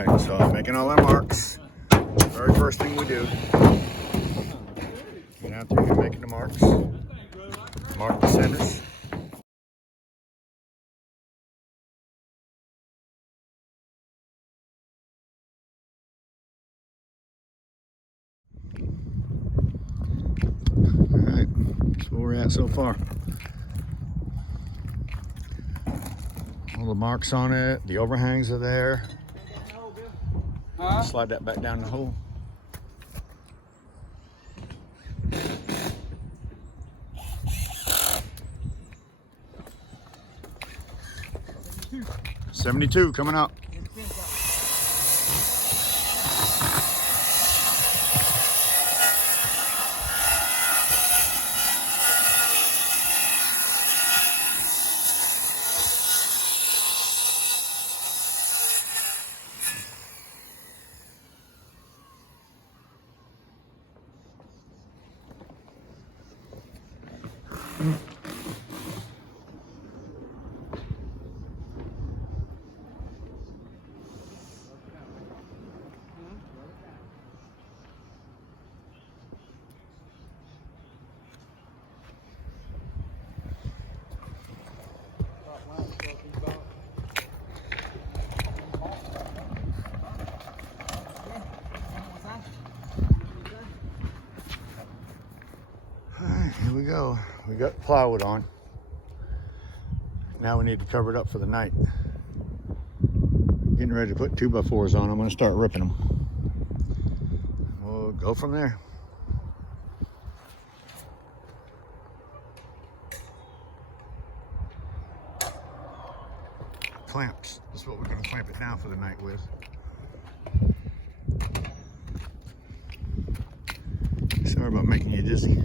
Alright, so I'm making all our marks. Very first thing we do. Get out there, you're making the marks. Mark the centers. Alright, that's where we're at so far. All the marks on it, the overhangs are there. Slide that back down the hole. $72 coming up. Here we go. We got plywood on. Now we need to cover it up for the night. Getting ready to put 2x4s on. I'm going to start ripping them. We'll go from there. Clamps. That's what we're going to clamp it down for the night with. Sorry about making you dizzy.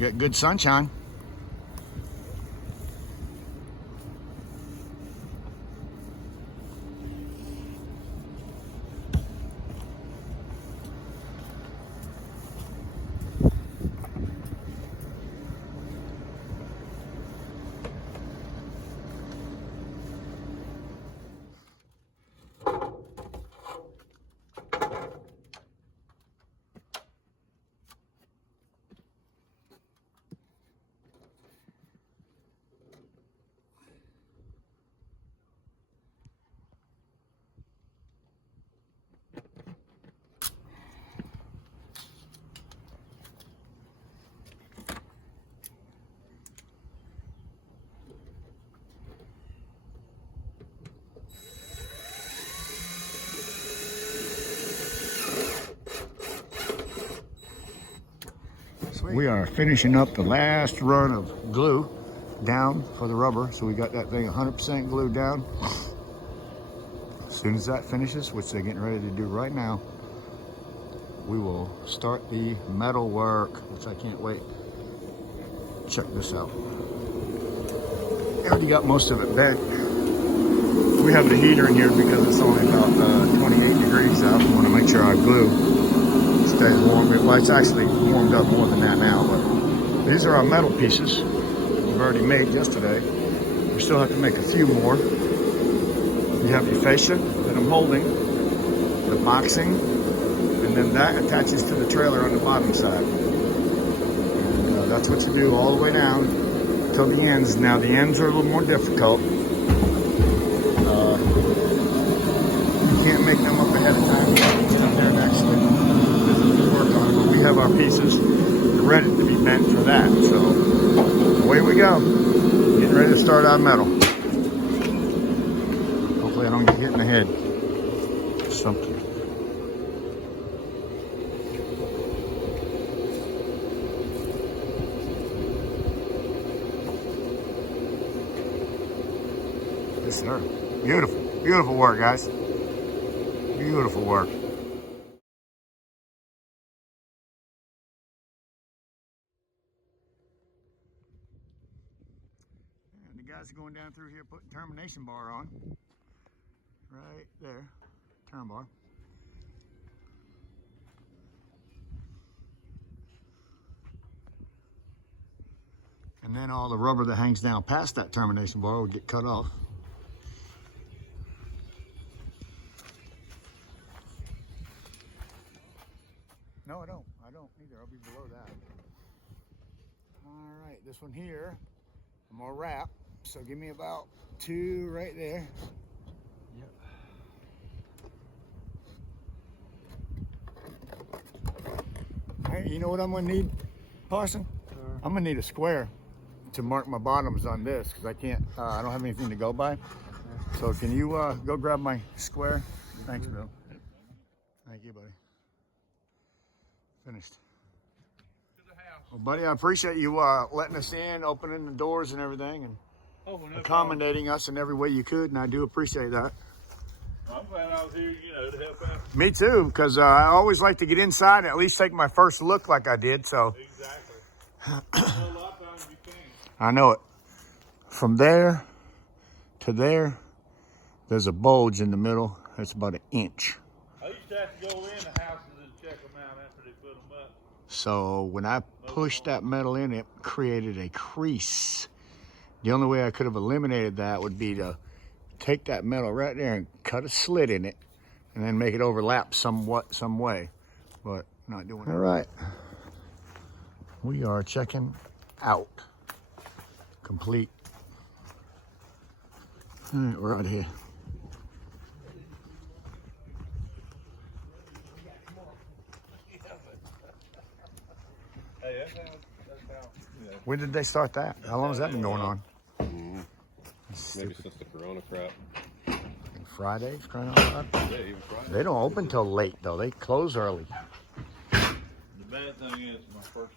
You got good sunshine. We are finishing up the last run of glue down for the rubber. So we got that thing 100% glued down. As soon as that finishes, which they're getting ready to do right now, we will start the metal work, which I can't wait. Check this out. I already got most of it bent. We have the heater in here because it's only about 28 degrees out. I want to make sure our glue stays warm. Well, it's actually warmed up more than that now, but these are our metal pieces we've already made yesterday. We still have to make a few more. You have your fascia that I'm holding, the boxing, and then that attaches to the trailer on the bottom side. And, that's what you do all the way down till the ends. Now the ends are a little more difficult. You can't make them up ahead of time. Get up there and actually work on it. But we have our pieces ready to be bent for that. So away we go. Getting ready to start our metal. Hopefully I don't get hit in the head. Something. Yes, sir. Beautiful. Beautiful work, guys. Beautiful work. And the guys are going down through here putting termination bar on. Right there. Turn bar. And then all the rubber that hangs down past that termination bar will get cut off. No, I don't. I don't either. I'll be below that. All right, this one here, I'm gonna wrap. So give me about 2 right there. Yep. Hey, you know what I'm gonna need, Parson? I'm gonna need a square to mark my bottoms on this because I can't. I don't have anything to go by. So can you go grab my square? Thanks, Bill. Thank you, buddy. Finished. Well, buddy, I appreciate you letting us in, opening the doors and everything, and accommodating us in every way you could, and I do appreciate that. I'm glad I was here, to help out. Me too, because I always like to get inside and at least take my first look like I did. So Exactly. A lot of times you can't. I know it. From there to there, there's a bulge in the middle. It's about 1 inch. I used to have to go in the houses and check them out after they put them up. So when I pushed that metal in, it created a crease. The only way I could have eliminated that would be to take that metal right there and cut a slit in it and then make it overlap some way, but not doing it. All right, we are checking out. Complete. All right, we're out here. Hey, that's how. When did they start that? How long has that been going on? Maybe since the Corona crap. Fridays, crying out loud. Yeah, even Friday. They don't open till late though. They close early. The bad thing is my first